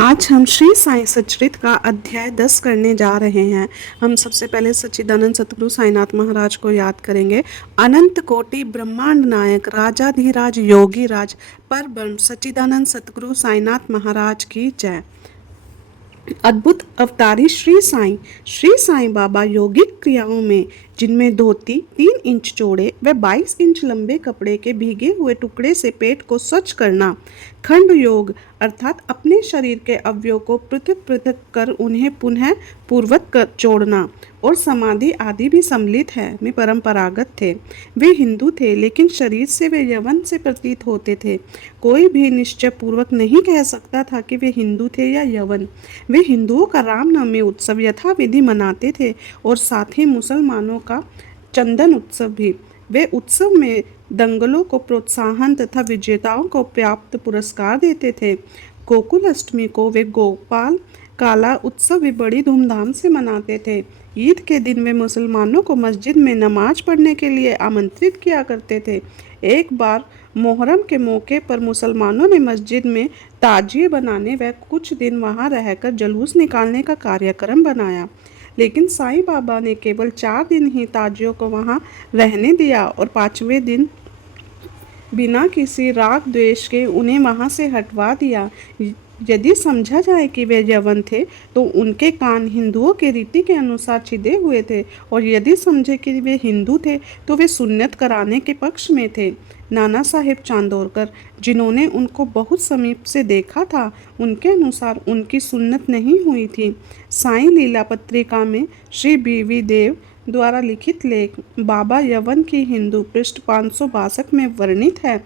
आज हम श्री साईं सच्चरित का अध्याय 10 करने जा रहे हैं। हम सबसे पहले सच्चिदानंद सतगुरु साईनाथ महाराज को याद करेंगे। अनंत कोटि ब्रह्मांड नायक राजाधिराज योगी राज पर ब्रह्म सच्चिदानंद सतगुरु साईनाथ महाराज की जय। अद्भुत अवतारी श्री साईं बाबा यौगिक क्रियाओं में, जिनमें धोती 3 इंच चौड़े व 22 इंच लंबे कपड़े के भीगे हुए टुकड़े से पेट को स्वच्छ करना, खंड योग अर्थात अपने शरीर के अवयवों को पृथक पृथक कर उन्हें पुनः पूर्वत कर जोड़ना और समाधि आदि भी सम्मिलित है में परंपरागत थे। वे हिंदू थे, लेकिन शरीर से वे यवन से प्रतीत होते थे। कोई भी निश्चय पूर्वक नहीं कह सकता था कि वे हिंदू थे या यवन। वे हिंदुओं का रामनवमी उत्सव यथाविधि मनाते थे और साथ ही मुसलमानों का चंदन उत्सव भी। वे उत्सव में दंगलों को प्रोत्साहन तथा विजेताओं को पर्याप्त पुरस्कार देते थे। गोकुल अष्टमी को वे गोपाल काला उत्सव भी बड़ी धूमधाम से मनाते थे। ईद के दिन वे मुसलमानों को मस्जिद में नमाज पढ़ने के लिए आमंत्रित किया करते थे। एक बार मोहर्रम के मौके पर मुसलमानों ने मस्जिद में ताजिए बनाने व कुछ दिन वहां रहकर जुलूस निकालने का कार्यक्रम बनाया, लेकिन साईं बाबा ने केवल 4 दिन ही ताजियों को वहां रहने दिया और 5वें दिन बिना किसी राग द्वेष के उन्हें वहां से हटवा दिया। यदि समझा जाए कि वे यवन थे तो उनके कान हिंदुओं के रीति के अनुसार छिदे हुए थे, और यदि समझे कि वे हिंदू थे तो वे सुन्नत कराने के पक्ष में थे। नाना साहेब चांदोरकर, जिन्होंने उनको बहुत समीप से देखा था, उनके अनुसार उनकी सुन्नत नहीं हुई थी। साईं लीला पत्रिका में श्री बीवी देव द्वारा लिखित लेख बाबा यवन की हिंदू पृष्ठ 562 में वर्णित है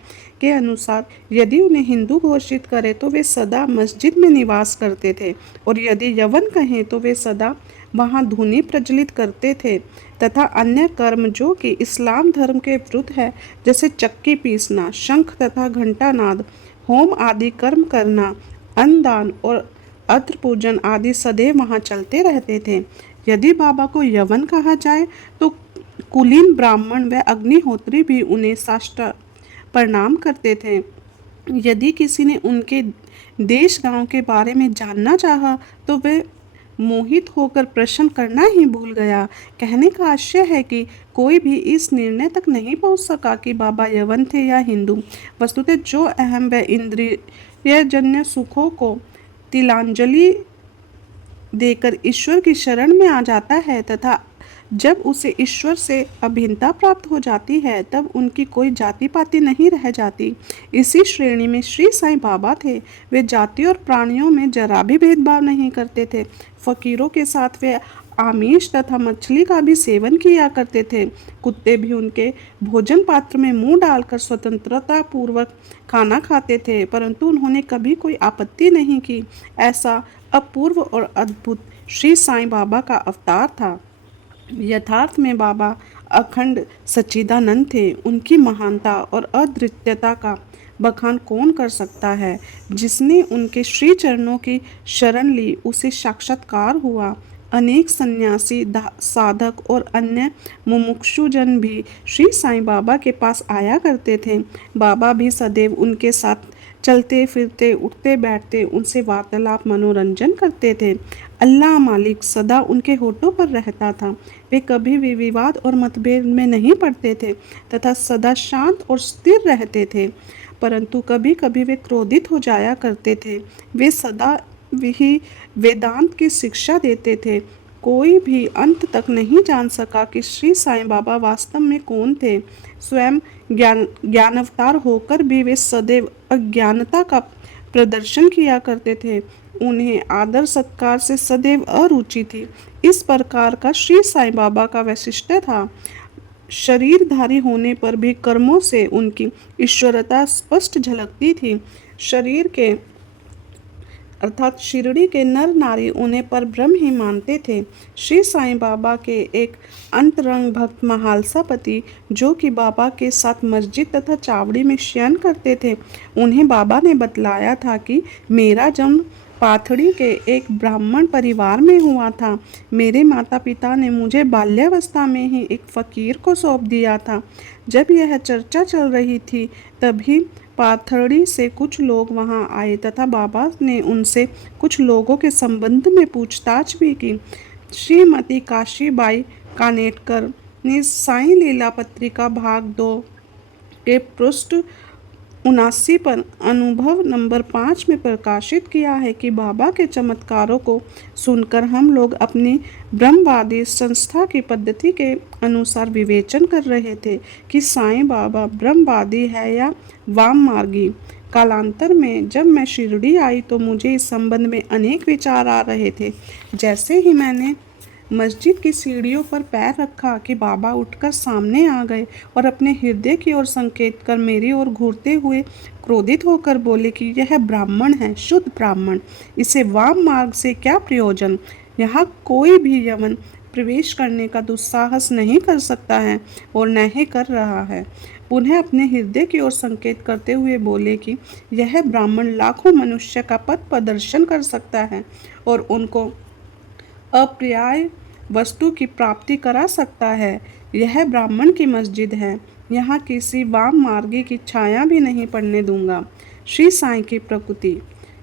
के अनुसार यदि उन्हें हिंदू घोषित करें तो वे सदा मस्जिद में निवास करते थे, और यदि यवन कहें तो वे सदा वहां धुनी प्रज्वलित करते थे तथा अन्य कर्म जो कि इस्लाम धर्म के विरुद्ध है, जैसे चक्की पीसना, शंख तथा घंटानाद, होम आदि कर्म करना, अन्नदान और अत्र पूजन आदि सदैव वहां चलते रहते थे। यदि बाबा को यवन कहा जाए तो कुलीन ब्राह्मण व अग्निहोत्री भी उन्हें साष्टांग प्रणाम करते थे। यदि किसी ने उनके देश गांव के बारे में जानना चाहा तो वे मोहित होकर प्रश्न करना ही भूल गया। कहने का आशय है कि कोई भी इस निर्णय तक नहीं पहुंच सका कि बाबा यवन थे या हिंदू। वस्तुतः जो अहम व इंद्रियजन्य सुखों को तिलांजलि देकर ईश्वर की शरण में आ जाता है तथा जब उसे ईश्वर से अभिन्नता प्राप्त हो जाती है, तब उनकी कोई जाति पाति नहीं रह जाती। इसी श्रेणी में श्री साईं बाबा थे। वे जाति और प्राणियों में जरा भी भेदभाव नहीं करते थे। फकीरों के साथ वे आमिष तथा मछली का भी सेवन किया करते थे। कुत्ते भी उनके भोजन पात्र में मुंह डालकर स्वतंत्रता पूर्वक खाना खाते थे, परंतु उन्होंने कभी कोई आपत्ति नहीं की। ऐसा अपूर्व और अद्भुत श्री साईं बाबा का अवतार था। यथार्थ में बाबा अखंड सच्चिदानंद थे। उनकी महानता और अद्वितीयता का बखान कौन कर सकता है। जिसने उनके श्री चरणों की शरण ली उसे साक्षात्कार हुआ। अनेक सन्यासी, साधक और अन्य मुमुक्षुजन भी श्री साईं बाबा के पास आया करते थे। बाबा भी सदैव उनके साथ चलते फिरते, उठते बैठते, उनसे वार्तालाप, मनोरंजन करते थे। अल्लाह मालिक सदा उनके होठों पर रहता था। वे कभी भी विवाद और मतभेद में नहीं पड़ते थे तथा सदा शांत और स्थिर रहते थे, परंतु कभी कभी वे क्रोधित हो जाया करते थे। वे सदा ही वेदांत की शिक्षा देते थे। कोई भी अंत तक नहीं जान सका कि श्री साईं बाबा वास्तव में कौन थे। स्वयं ज्ञानावतार होकर भी वे सदैव अज्ञानता का प्रदर्शन किया करते थे। उन्हें आदर सत्कार से सदैव अरुचि थी। इस प्रकार का श्री साईं बाबा का वैशिष्ट्य था। शरीरधारी होने पर भी कर्मों से उनकी ईश्वरता स्पष्ट झलकती थी। शरीर के अर्थात शिरडी के नर नारी उन्हें पर ब्रह्म ही मानते थे। श्री साईं बाबा के एक अंतरंग भक्त महालसापति, जो कि बाबा के साथ मस्जिद तथा चावड़ी में शयन करते थे, उन्हें बाबा ने बतलाया था कि मेरा जन्म पाथड़ी के एक ब्राह्मण परिवार में हुआ था। मेरे माता पिता ने मुझे बाल्यावस्था में ही एक फकीर को सौंप दिया था। जब यह चर्चा चल रही थी तभी पाथर्डी से कुछ लोग वहां आए तथा बाबा ने उनसे कुछ लोगों के संबंध में पूछताछ भी की। श्रीमती काशीबाई कानेटकर ने साई लीला पत्रिका भाग 2 के पृष्ठ 79 पर अनुभव नंबर 5 में प्रकाशित किया है कि बाबा के चमत्कारों को सुनकर हम लोग अपनी ब्रह्मवादी संस्था की पद्धति के अनुसार विवेचन कर रहे थे कि साईं बाबा ब्रह्मवादी है या वाम मार्गी। कालांतर में जब मैं शिरडी आई तो मुझे इस संबंध में अनेक विचार आ रहे थे। जैसे ही मैंने मस्जिद की सीढ़ियों पर पैर रखा कि बाबा उठकर सामने आ गए और अपने हृदय की ओर संकेत कर मेरी ओर घूरते हुए क्रोधित होकर बोले कि यह ब्राह्मण है, शुद्ध ब्राह्मण, इसे वाम मार्ग से क्या प्रयोजन। यहाँ कोई भी यमन प्रवेश करने का दुस्साहस नहीं कर सकता है और न ही कर रहा है। उन्हें अपने हृदय की ओर संकेत करते हुए बोले कि यह ब्राह्मण लाखों मनुष्य का पथ प्रदर्शन कर सकता है और उनको अप्रिय वस्तु की प्राप्ति करा सकता है। यह ब्राह्मण की मस्जिद है, यहाँ किसी वाम मार्गी की छाया भी नहीं पड़ने दूंगा। श्री साईं की प्रकृति।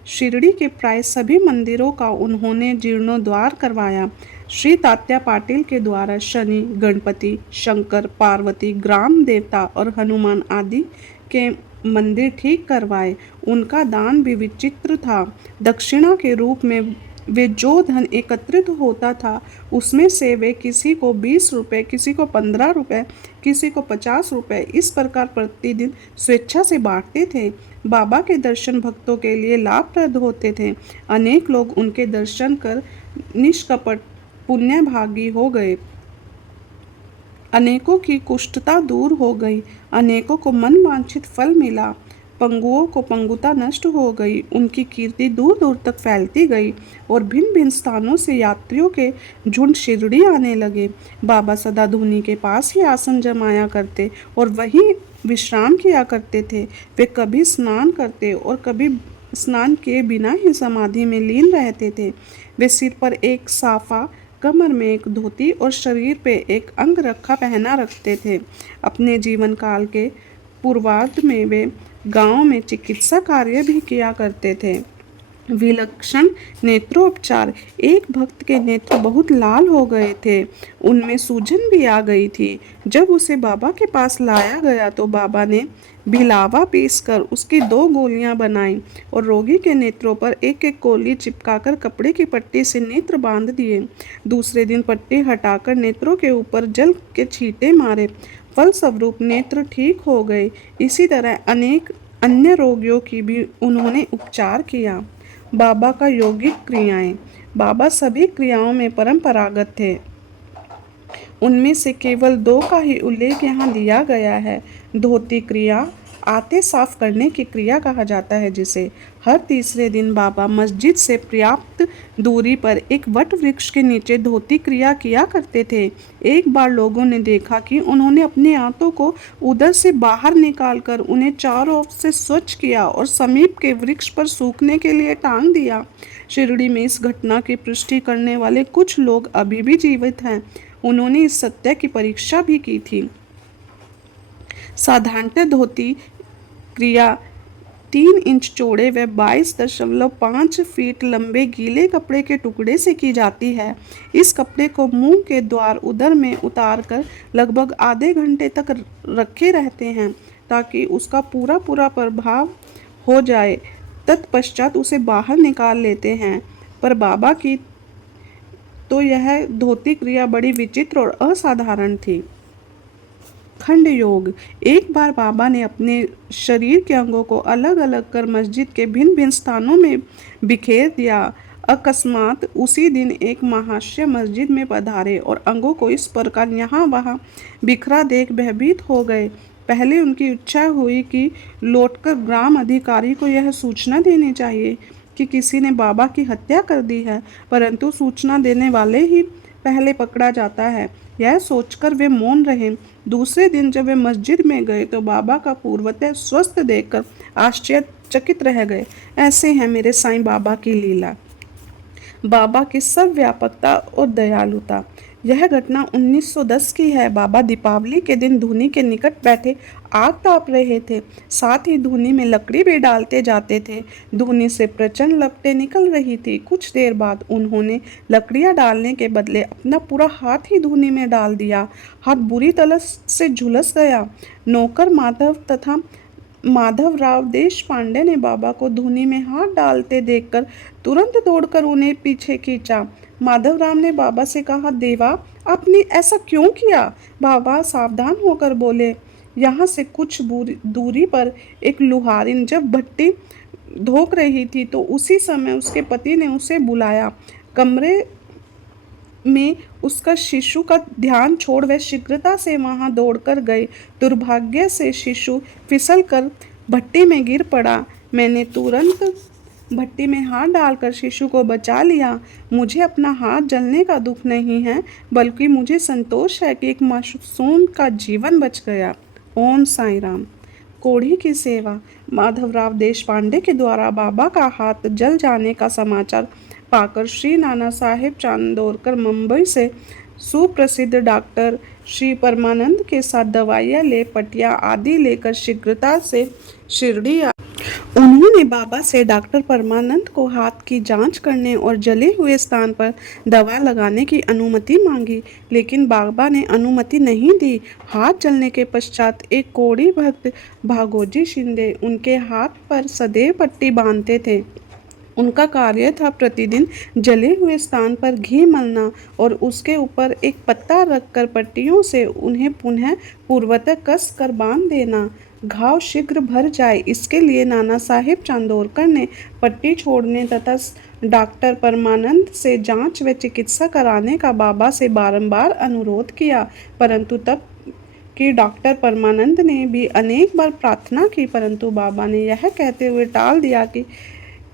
शिरडी के प्राय सभी मंदिरों का उन्होंने जीर्णोद्धार करवाया। श्री तात्या पाटिल के द्वारा शनि, गणपति, शंकर, पार्वती, ग्राम देवता और हनुमान आदि के मंदिर ठीक करवाए। उनका दान भी विचित्र था। दक्षिणा के रूप में वे जो धन एकत्रित होता था उसमें से वे किसी को 20 रुपये, किसी को 15 रुपये, किसी को 50 रुपये इस प्रकार प्रतिदिन स्वेच्छा से बांटते थे। बाबा के दर्शन भक्तों के लिए लाभप्रद होते थे। अनेक लोग उनके दर्शन कर निष्कपट पुण्यभागी हो गए। अनेकों की कुष्ठता दूर हो गई, अनेकों को मनवांछित फल मिला, पंगुओं को पंगुता नष्ट हो गई, उनकी कीर्ति दूर दूर तक फैलती गई और भिन्न भिन्न स्थानों से यात्रियों के झुंड शिरडी आने लगे। बाबा सदा धुनी के पास ही आसन जमाया करते और वहीं विश्राम किया करते थे। वे कभी स्नान करते और कभी स्नान किए बिना ही समाधि में लीन रहते थे। वे सिर पर एक साफा, कमर में एक धोती और शरीर पे एक अंगरखा पहना रखते थे। अपने जीवन काल के पूर्वार्ध में वे गांव में चिकित्सा कार्य भी किया करते थे। विलक्षण नेत्रोपचार। एक भक्त के नेत्र बहुत लाल हो गए थे, उनमें सूजन भी आ गई थी। जब उसे बाबा के पास लाया गया तो बाबा ने भिलावा पीसकर उसकी 2 गोलियां बनाई और रोगी के नेत्रों पर एक एक गोली चिपकाकर कपड़े की पट्टी से नेत्र बांध दिए। दूसरे दिन पट्टी हटाकर नेत्रों के ऊपर जल के छींटे मारे। फलस्वरूप नेत्र ठीक हो गए। इसी तरह अनेक अन्य रोगियों की भी उन्होंने उपचार किया। बाबा का यौगिक क्रियाएं। बाबा सभी क्रियाओं में परंपरागत थे। उनमें से केवल 2 का ही उल्लेख यहाँ दिया गया है। धोती क्रिया आते साफ करने की क्रिया कहा जाता है, जिसे हर तीसरे दिन बाबा मस्जिद से पर्याप्त दूरी पर एक वट वृक्ष के नीचे धोती क्रिया किया करते थे। एक बार लोगों ने देखा कि उन्होंने अपने आंतों को उधर से बाहर निकालकर उन्हें चारों ओर से स्वच्छ किया और समीप के वृक्ष पर सूखने के लिए टांग दिया। शिरडी में इस घटना की पुष्टि करने वाले कुछ लोग अभी भी जीवित हैं। उन्होंने इस सत्य की परीक्षा भी की थी। साधारणतः धोती क्रिया 3 इंच चौड़े व 22.5 फीट लंबे गीले कपड़े के टुकड़े से की जाती है। इस कपड़े को मुंह के द्वार उदर में उतारकर लगभग आधे घंटे तक रखे रहते हैं ताकि उसका पूरा प्रभाव हो जाए। तत्पश्चात उसे बाहर निकाल लेते हैं। पर बाबा की तो यह धोती क्रिया बड़ी विचित्र और असाधारण थी। खंड योग। एक बार बाबा ने अपने शरीर के अंगों को अलग अलग कर मस्जिद के भिन्न भिन्न स्थानों में बिखेर दिया। अकस्मात उसी दिन एक महाशय मस्जिद में पधारे और अंगों को इस प्रकार यहाँ वहाँ बिखरा देख भयभीत हो गए। पहले उनकी इच्छा हुई कि लौटकर ग्राम अधिकारी को यह सूचना देनी चाहिए कि किसी ने बाबा की हत्या कर दी है, परंतु सूचना देने वाले ही पहले पकड़ा जाता है। यह सोचकर वे मौन रहे। दूसरे दिन जब वे मस्जिद में गए तो बाबा का पूर्वतः स्वस्थ देखकर आश्चर्यचकित रह गए। ऐसे है मेरे साईं बाबा की लीला, बाबा की सर्वव्यापकता और दयालुता। यह घटना 1910 की है। बाबा दीपावली के दिन धूनी के निकट बैठे आग ताप रहे थे। साथ ही धूनी में लकड़ी भी डालते जाते थे। धूनी से प्रचंड लपटें निकल रही थी। कुछ देर बाद उन्होंने लकड़ियां डालने के बदले अपना पूरा हाथ ही धूनी में डाल दिया। हाथ बुरी तरह से झुलस गया। नौकर माधवराव देशपांडे ने बाबा को धूनी में हाथ डालते देखकर तुरंत दौड़कर उन्हें पीछे खींचा। माधवराव ने बाबा से कहा, देवा, आपने ऐसा क्यों किया? बाबा सावधान होकर बोले, यहाँ से कुछ दूरी पर एक लुहारिन जब भट्टी धोक रही थी तो उसी समय उसके पति ने उसे बुलाया। कमरे में उसका शिशु का ध्यान छोड़ वह शीघ्रता से वहां दौड़कर गए। दुर्भाग्य से शिशु फिसल कर भट्टी में गिर पड़ा। मैंने तुरंत भट्टी में हाथ डालकर शिशु को बचा लिया। मुझे अपना हाथ जलने का दुख नहीं है, बल्कि मुझे संतोष है कि एक मासूम का जीवन बच गया। ओम साईं राम। कोढ़ी की सेवा। माधवराव देशपांडे के द्वारा बाबा का हाथ जल जाने का समाचार पाकर श्री नाना साहेब चांदोरकर मुंबई से सुप्रसिद्ध डॉक्टर श्री परमानंद के साथ दवाइयाँ ले पट्टियाँ आदि लेकर शीघ्रता से शिरडी आए। उन्होंने बाबा से डॉक्टर परमानंद को हाथ की जांच करने और जले हुए स्थान पर दवा लगाने की अनुमति मांगी, लेकिन बाबा ने अनुमति नहीं दी। हाथ जलने के पश्चात एक कोढ़ी भक्त भागोजी शिंदे उनके हाथ पर सदैव पट्टी बांधते थे। उनका कार्य था प्रतिदिन जले हुए स्थान पर घी मलना और उसके ऊपर एक पत्ता रखकर पट्टियों से उन्हें पुनः पूर्वतः कस कर बांध देना। घाव शीघ्र भर जाए, इसके लिए नाना साहेब चांदोरकर ने पट्टी छोड़ने तथा डॉक्टर परमानंद से जांच व चिकित्सा कराने का बाबा से बारंबार अनुरोध किया, परंतु तब कि डॉक्टर परमानंद ने भी अनेक बार प्रार्थना की, परंतु बाबा ने यह कहते हुए टाल दिया कि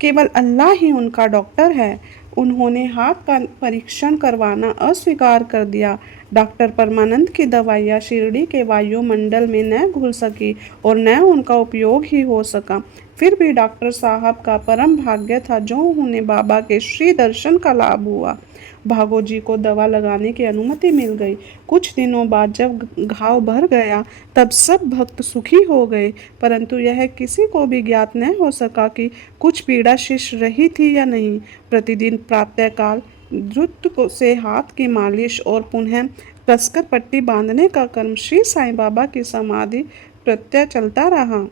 केवल अल्लाह ही उनका डॉक्टर है। उन्होंने हाथ का परीक्षण करवाना अस्वीकार कर दिया। डॉक्टर परमानंद की दवाइयाँ शिरडी के वायुमंडल में न घुल सकी और न उनका उपयोग ही हो सका। फिर भी डॉक्टर साहब का परम भाग्य था जो उन्हें बाबा के श्री दर्शन का लाभ हुआ। भागोजी को दवा लगाने की अनुमति मिल गई। कुछ दिनों बाद जब घाव भर गया तब सब भक्त सुखी हो गए, परंतु यह किसी को भी ज्ञात न हो सका कि कुछ पीड़ा शेष रही थी या नहीं। प्रतिदिन प्रातःकाल द्रुत से हाथ की मालिश और पुनः कसकर पट्टी बांधने का कर्म श्री साईं बाबा की समाधि प्रत्यय चलता रहा।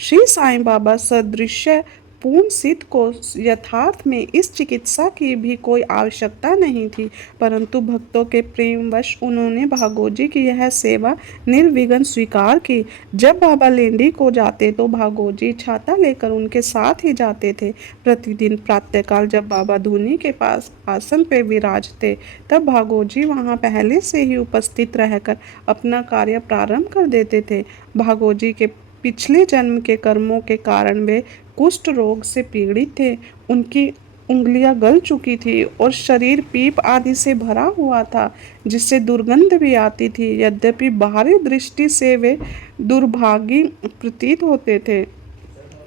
श्री साईं बाबा सदृश्य पूर्ण सिद्ध को यथार्थ में इस चिकित्सा की भी कोई आवश्यकता नहीं थी, परंतु भक्तों के प्रेमवश उन्होंने भागोजी की यह सेवा निर्विघ्न स्वीकार की। जब बाबा लेंडी को जाते तो भागोजी छाता लेकर उनके साथ ही जाते थे। प्रतिदिन प्रातःकाल जब बाबा धूनी के पास आसन पे विराजते तब भागोजी वहां पहले से ही उपस्थित रहकर अपना कार्य प्रारंभ कर देते थे। भागोजी के पिछले जन्म के कर्मों के कारण वे कुष्ठ रोग से पीड़ित थे। उनकी उंगलियां गल चुकी थी और शरीर पीप आदि से भरा हुआ था, जिससे दुर्गंध भी आती थी। यद्यपि बाहरी दृष्टि से वे दुर्भागी प्रतीत होते थे,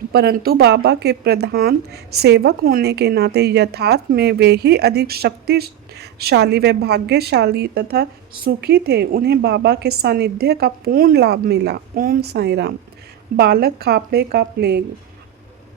परंतु बाबा के प्रधान सेवक होने के नाते यथार्थ में वे ही अधिक शक्तिशाली व भाग्यशाली तथा सुखी थे। उन्हें बाबा के सानिध्य का पूर्ण लाभ मिला। ओम साईं राम। बालक खापड़े का प्लेग।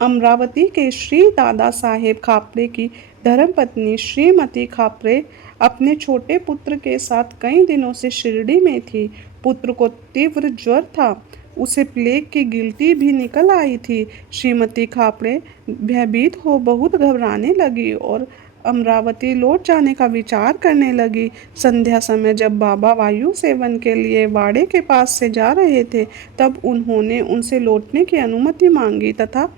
अमरावती के श्री दादा साहेब खापरे की धर्मपत्नी श्रीमती खापरे अपने छोटे पुत्र के साथ कई दिनों से शिरडी में थी। पुत्र को तीव्र ज्वर था, उसे प्लेग की गिल्टी भी निकल आई थी। श्रीमती खापरे भयभीत हो बहुत घबराने लगी और अमरावती लौट जाने का विचार करने लगी। संध्या समय जब बाबा वायु सेवन के लिए वाड़े के पास से जा रहे थे तब उन्होंने उनसे लौटने की अनुमति मांगी तथा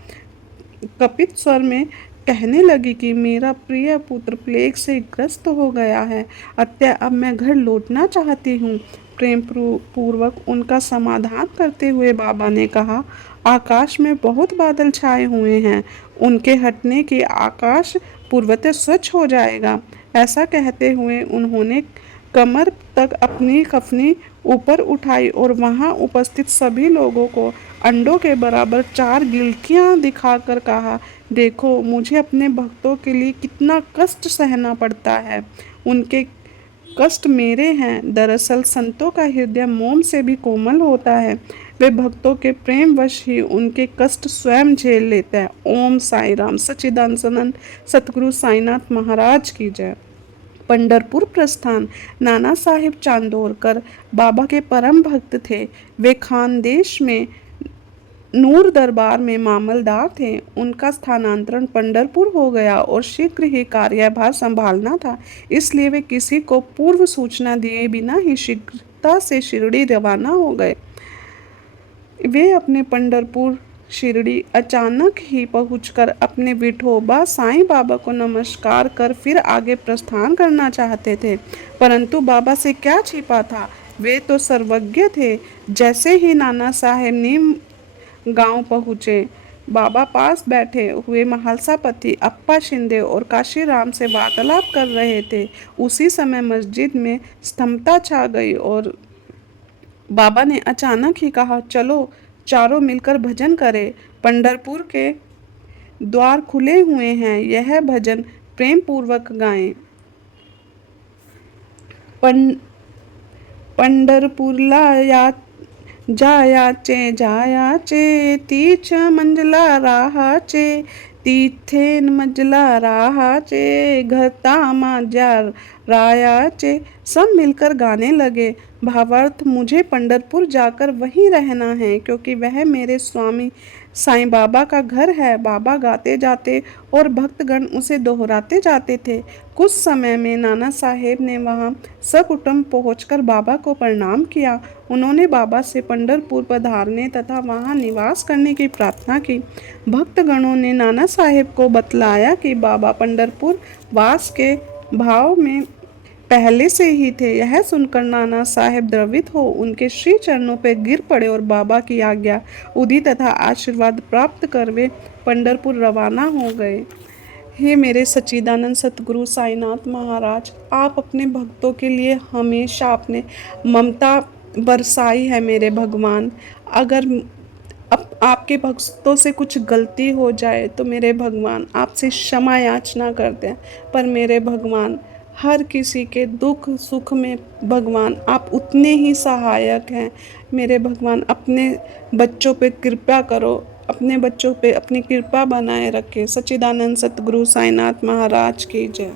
कपित स्वर में कहने लगी कि मेरा प्रिय पुत्र प्लेग से ग्रस्त हो गया है, अतः अब मैं घर लौटना चाहती हूँ। प्रेम पूर्वक उनका समाधान करते हुए बाबा ने कहा, आकाश में बहुत बादल छाए हुए हैं, उनके हटने की आकाश पूर्वतः स्वच्छ हो जाएगा। ऐसा कहते हुए उन्होंने कमर तक अपनी कफनी ऊपर उठाई और वहां उपस्थित सभी लोगों को अंडों के बराबर 4 गिल्टियां दिखाकर कहा, देखो मुझे अपने भक्तों के लिए कितना कष्ट सहना पड़ता है। उनके कष्ट मेरे हैं। दरअसल संतों का हृदय मोम से भी कोमल होता है। वे भक्तों के प्रेम वश ही उनके कष्ट स्वयं झेल लेते हैं। ओम साई राम। सच्चिदानंद सतगुरु साईनाथ महाराज की जय। पंढरपुर प्रस्थान। नाना साहिब चांदोरकर बाबा के परम भक्त थे। वे खानदेश में नूर दरबार में मामलदार थे। उनका स्थानांतरण पंढरपुर हो गया और शीघ्र ही कार्यभार संभालना था, इसलिए वे किसी को पूर्व सूचना दिए बिना ही शीघ्रता से शिरडी रवाना हो गए। वे अपने पंढरपुर शिरडी अचानक ही पहुंचकर अपने विठोबा साईं बाबा को नमस्कार कर फिर आगे प्रस्थान करना चाहते थे, परंतु बाबा से क्या छिपा था, वे तो सर्वज्ञ थे। जैसे ही नाना साहेब नीम गांव पहुंचे, बाबा पास बैठे हुए महालसापति अप्पा शिंदे और काशीराम से वार्तालाप कर रहे थे। उसी समय मस्जिद में स्तब्धता छा गई और बाबा ने अचानक ही कहा, चलो चारों मिलकर भजन करें। पंढरपुर के द्वार खुले हुए हैं, यह भजन प्रेम पूर्वक गाएं। पंढरपूरला या जायाचे तीच मंजला राहाचे, तिथे मंजला राहाचे, घरता माझ्या रायाचे। सब मिलकर गाने लगे। भावार्थ, मुझे पंढरपुर जाकर वहीं रहना है, क्योंकि वह मेरे स्वामी साईं बाबा का घर है। बाबा गाते जाते और भक्तगण उसे दोहराते जाते थे। कुछ समय में नाना साहेब ने वहां सकुटुंब पहुंचकर बाबा को प्रणाम किया। उन्होंने बाबा से पंढरपुर पधारने तथा वहां निवास करने की प्रार्थना की। भक्तगणों ने नाना साहेब को बतलाया कि बाबा पंढरपुर वास के भाव में पहले से ही थे। यह सुनकर नाना साहेब द्रवित हो उनके श्री चरणों पर गिर पड़े और बाबा की आज्ञा उदी तथा आशीर्वाद प्राप्त कर वे पंढरपुर रवाना हो गए। हे मेरे सच्चिदानंद सतगुरु साईनाथ महाराज, आप अपने भक्तों के लिए हमेशा अपने ममता बरसाई है मेरे भगवान। अगर आपके भक्तों से कुछ गलती हो जाए तो मेरे भगवान आपसे क्षमा याचना करते हैं, पर मेरे भगवान हर किसी के दुख सुख में भगवान आप उतने ही सहायक हैं। मेरे भगवान अपने बच्चों पे कृपा करो, अपने बच्चों पे अपनी कृपा बनाए रखें। सच्चिदानंद सतगुरु साईनाथ महाराज की जय।